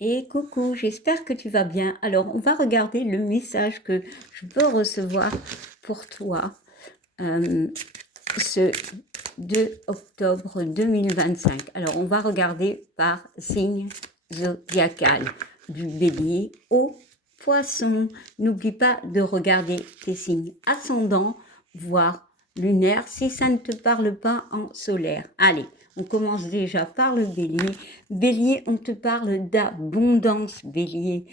Et coucou, j'espère que tu vas bien. Alors, on va regarder le message que je peux recevoir pour toi euh, ce 2 octobre 2025. Alors, on va regarder par signe zodiacal, du bélier au poisson. N'oublie pas de regarder tes signes ascendants, voire lunaires, si ça ne te parle pas en solaire. Allez, on commence déjà par le bélier. Bélier, on te parle d'abondance, bélier.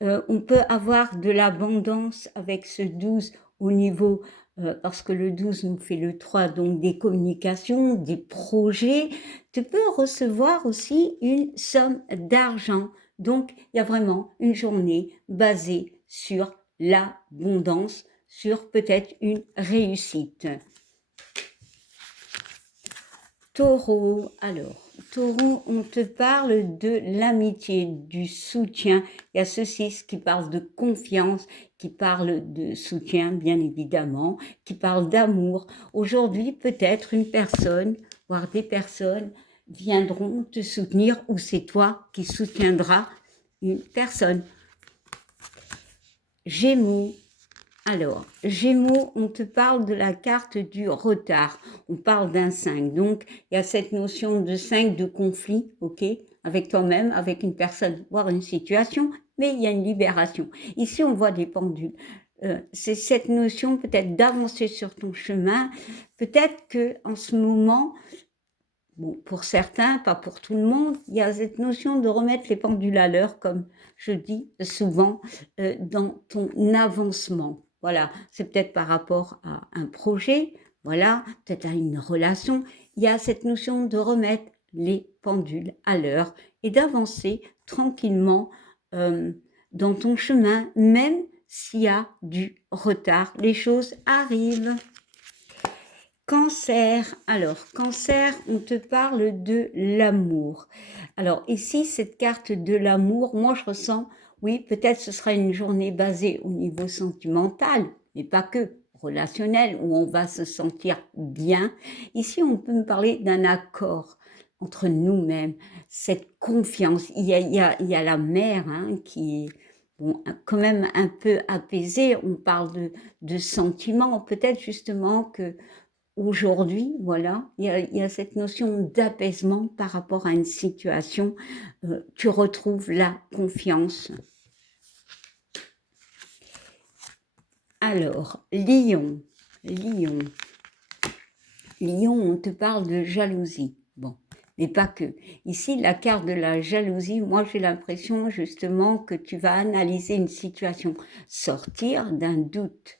On peut avoir de l'abondance avec ce 12 au niveau, parce que le 12 nous fait le 3, donc des communications, des projets. Tu peux recevoir aussi une somme d'argent. Donc, il y a vraiment une journée basée sur l'abondance, sur peut-être une réussite. Taureau, alors, Taureau, on te parle de l'amitié, du soutien. Il y a ceci qui parle de confiance, qui parle de soutien, bien évidemment, qui parle d'amour. Aujourd'hui, peut-être une personne, voire des personnes, viendront te soutenir ou c'est toi qui soutiendras une personne. Gémeaux, alors, Gémeaux, on te parle de la carte du retard. On parle d'un 5. Donc, il y a cette notion de 5 de conflit, ok, avec toi-même, avec une personne, voire une situation, mais il y a une libération. Ici, on voit des pendules. C'est cette notion peut-être d'avancer sur ton chemin. Peut-être que en ce moment, bon, pour certains, pas pour tout le monde, il y a cette notion de remettre les pendules à l'heure, comme je dis souvent, dans ton avancement. Voilà, c'est peut-être par rapport à un projet, voilà, peut-être à une relation. Il y a cette notion de remettre les pendules à l'heure et d'avancer tranquillement euh, dans ton chemin, même s'il y a du retard. Les choses arrivent. Cancer, alors cancer, on te parle de l'amour. Alors ici, cette carte de l'amour, moi je ressens, oui, peut-être ce sera une journée basée au niveau sentimental, mais pas que, relationnel, où on va se sentir bien. Ici, on peut me parler d'un accord entre nous-mêmes, cette confiance. Il y a la mer hein, qui est bon, quand même un peu apaisée. On parle de sentiments, peut-être justement que aujourd'hui, voilà, il y a cette notion d'apaisement par rapport à une situation. Tu retrouves la confiance. Alors, Lion, Lion, Lion, on te parle de jalousie. Bon, mais pas que. Ici, la carte de la jalousie, moi j'ai l'impression justement que tu vas analyser une situation, sortir d'un doute,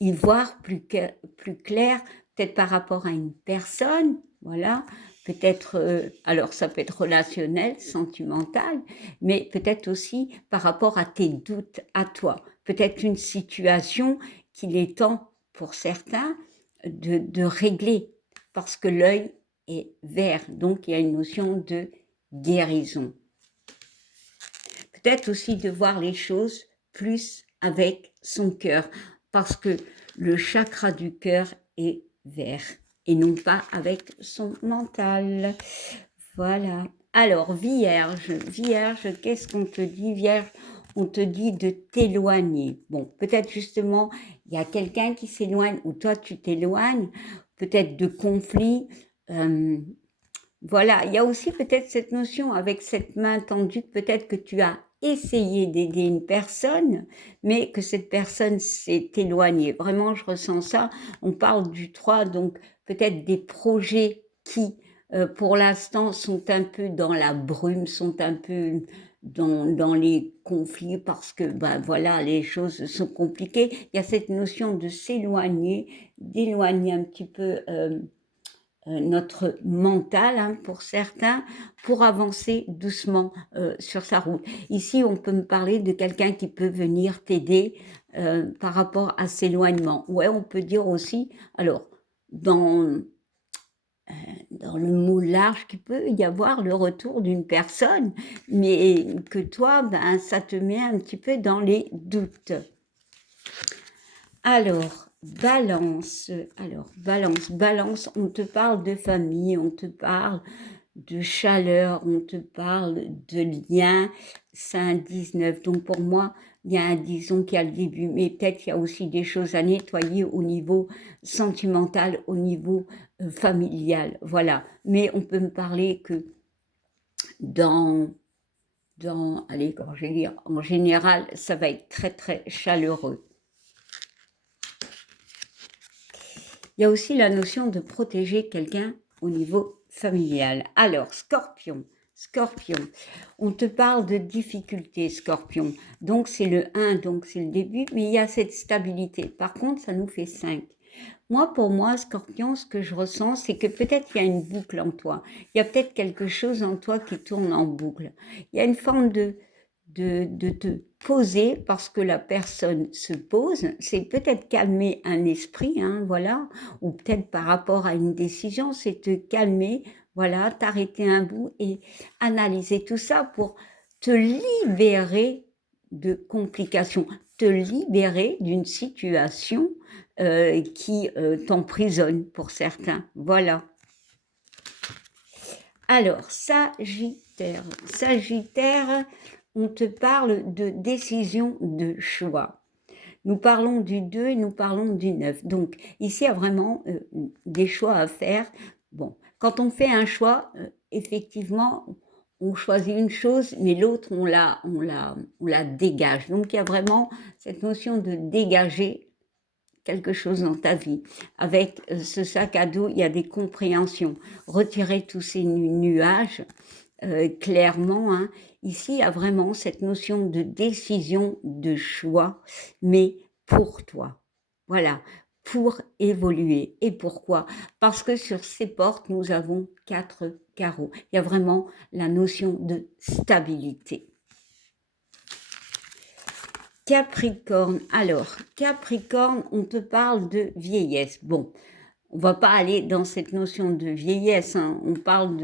y voir plus clair, peut-être par rapport à une personne, voilà, peut-être, alors ça peut être relationnel, sentimental, mais peut-être aussi par rapport à tes doutes à toi, peut-être une situation qu'il est temps pour certains de régler, parce que l'œil est vert, donc il y a une notion de guérison. Peut-être aussi de voir les choses plus avec son cœur, parce que le chakra du cœur est vert et non pas avec son mental. Voilà. Alors, Vierge, Vierge, qu'est-ce qu'on te dit, Vierge? On te dit de t'éloigner. Bon, peut-être justement, il y a quelqu'un qui s'éloigne ou toi tu t'éloignes, peut-être de conflit. Euh, voilà, il y a aussi peut-être cette notion avec cette main tendue, peut-être que tu as essayé d'aider une personne, mais que cette personne s'est éloignée. Vraiment, je ressens ça. On parle du 3, donc peut-être des projets qui, pour l'instant, sont un peu dans la brume, sont un peu dans les conflits parce que, ben voilà, les choses sont compliquées. Il y a cette notion de s'éloigner, d'éloigner un petit peu notre mental hein, pour certains, pour avancer doucement sur sa route. Ici, on peut me parler de quelqu'un qui peut venir t'aider par rapport à cet éloignement. Ouais, on peut dire aussi, alors, dans, dans le mot large, qu'il peut y avoir le retour d'une personne, mais que toi, ben, ça te met un petit peu dans les doutes. Alors, balance, on te parle de famille, on te parle de chaleur, on te parle de lien, c'est un 19. Donc pour moi, il y a un disons qu'il y a le début, mais peut-être il y a aussi des choses à nettoyer au niveau sentimental, au niveau familial, voilà. Mais on peut me parler que dans, allez, quand je vais dire, en général, ça va être très très chaleureux. Il y a aussi la notion de protéger quelqu'un au niveau familial. Alors, Scorpion, Scorpion, on te parle de difficultés, Scorpion. Donc, c'est le 1, donc c'est le début, mais il y a cette stabilité. Par contre, ça nous fait 5. Moi, pour moi, Scorpion, ce que je ressens, c'est que peut-être il y a une boucle en toi. Il y a peut-être quelque chose en toi qui tourne en boucle. Il y a une forme de te poser parce que la personne se pose, c'est peut-être calmer un esprit, hein, voilà, ou peut-être par rapport à une décision, c'est te calmer, voilà, t'arrêter un bout et analyser tout ça pour te libérer de complications, te libérer d'une situation qui t'emprisonne pour certains. Voilà. Alors, Sagittaire. Sagittaire, on te parle de décision de choix. Nous parlons du 2 et nous parlons du 9. Donc, ici, il y a vraiment des choix à faire. Bon, quand on fait un choix, effectivement, on choisit une chose, mais l'autre, on la dégage. Donc, il y a vraiment cette notion de dégager quelque chose dans ta vie. Avec ce sac à dos, il y a des compréhensions. Retirer tous ces nuages, clairement, hein. Ici, il y a vraiment cette notion de décision, de choix, mais pour toi. Voilà, pour évoluer. Et pourquoi? Parce que sur ces portes, nous avons 4 carreaux. Il y a vraiment la notion de stabilité. Capricorne. Alors, Capricorne, on te parle de vieillesse. Bon, on va pas aller dans cette notion de vieillesse, hein. On parle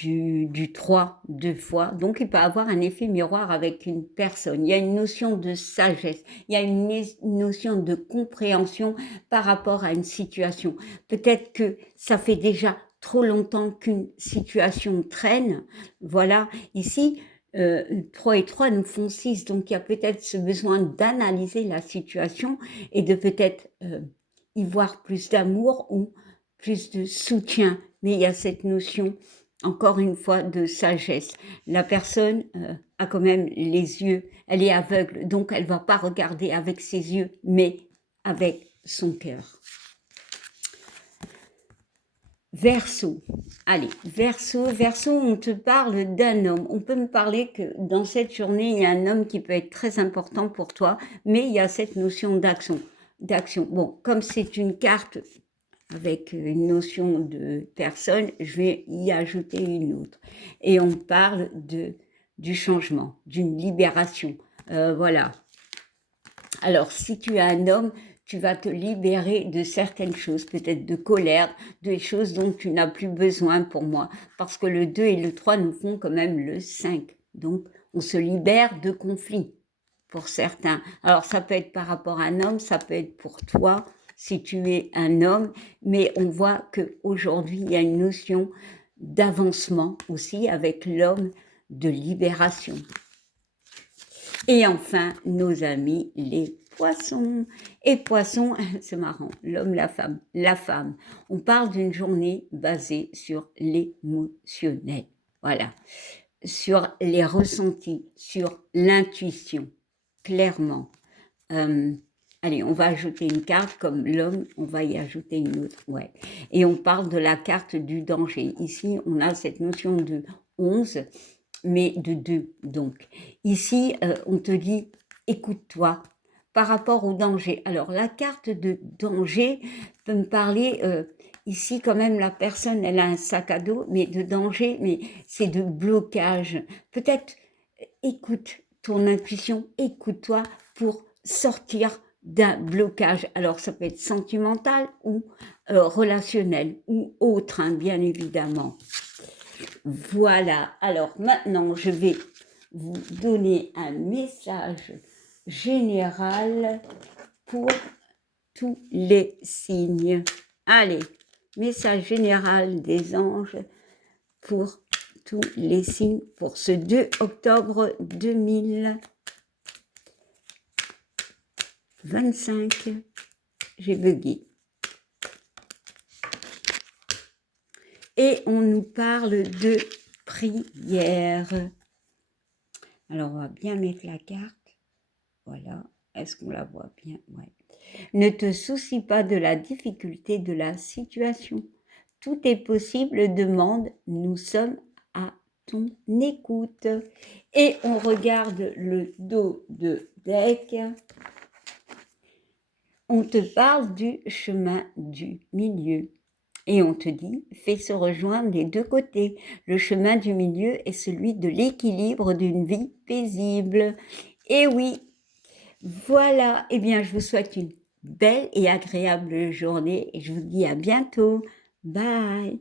du 3 deux fois. Donc, il peut avoir un effet miroir avec une personne. Il y a une notion de sagesse. Il y a une notion de compréhension par rapport à une situation. Peut-être que ça fait déjà trop longtemps qu'une situation traîne. Voilà. Ici, 3 et 3 nous font 6. Donc, il y a peut-être ce besoin d'analyser la situation et de peut-être y voir plus d'amour ou plus de soutien. Mais il y a cette notion encore une fois, de sagesse. La personne a quand même les yeux, elle est aveugle, donc elle ne va pas regarder avec ses yeux, mais avec son cœur. Verseau. Allez, Verseau, Verseau, on te parle d'un homme. On peut me parler que dans cette journée, il y a un homme qui peut être très important pour toi, mais il y a cette notion d'action. Bon, comme c'est une carte avec une notion de personne, je vais y ajouter une autre. Et on parle du changement, d'une libération. Voilà. Alors, si tu es un homme, tu vas te libérer de certaines choses, peut-être de colère, de choses dont tu n'as plus besoin pour moi. Parce que le 2 et le 3 nous font quand même le 5. Donc, on se libère de conflits pour certains. Alors, ça peut être par rapport à un homme, ça peut être pour toi, si tu es un homme, mais on voit qu'aujourd'hui, il y a une notion d'avancement aussi avec l'homme, de libération. Et enfin, nos amis, les poissons. Et poissons, c'est marrant, l'homme, la femme. La femme, on parle d'une journée basée sur l'émotionnel. Voilà, sur les ressentis, sur l'intuition, clairement. Allez, on va ajouter une carte comme l'homme, on va y ajouter une autre, ouais. Et on parle de la carte du danger. Ici, on a cette notion de 11, mais de 2. Donc, ici, on te dit, écoute-toi par rapport au danger. Alors, la carte de danger peut me parler, ici, quand même, la personne, elle a un sac à dos, mais de danger, mais c'est de blocage. Peut-être, écoute ton intuition, écoute-toi pour sortir d'un blocage. Alors, ça peut être sentimental ou relationnel ou autre, hein, bien évidemment. Voilà. Alors, maintenant, je vais vous donner un message général pour tous les signes. Allez, message général des anges pour tous les signes pour ce 2 octobre 2025. J'ai bugué. Et on nous parle de prière. Alors, on va bien mettre la carte. Voilà. Est-ce qu'on la voit bien? Ouais. Ne te soucie pas de la difficulté de la situation. Tout est possible, demande, nous sommes à ton écoute. Et on regarde le dos de deck. On te parle du chemin du milieu. Et on te dit, fais se rejoindre les deux côtés. Le chemin du milieu est celui de l'équilibre d'une vie paisible. Et oui, voilà. Eh bien, je vous souhaite une belle et agréable journée et je vous dis à bientôt. Bye.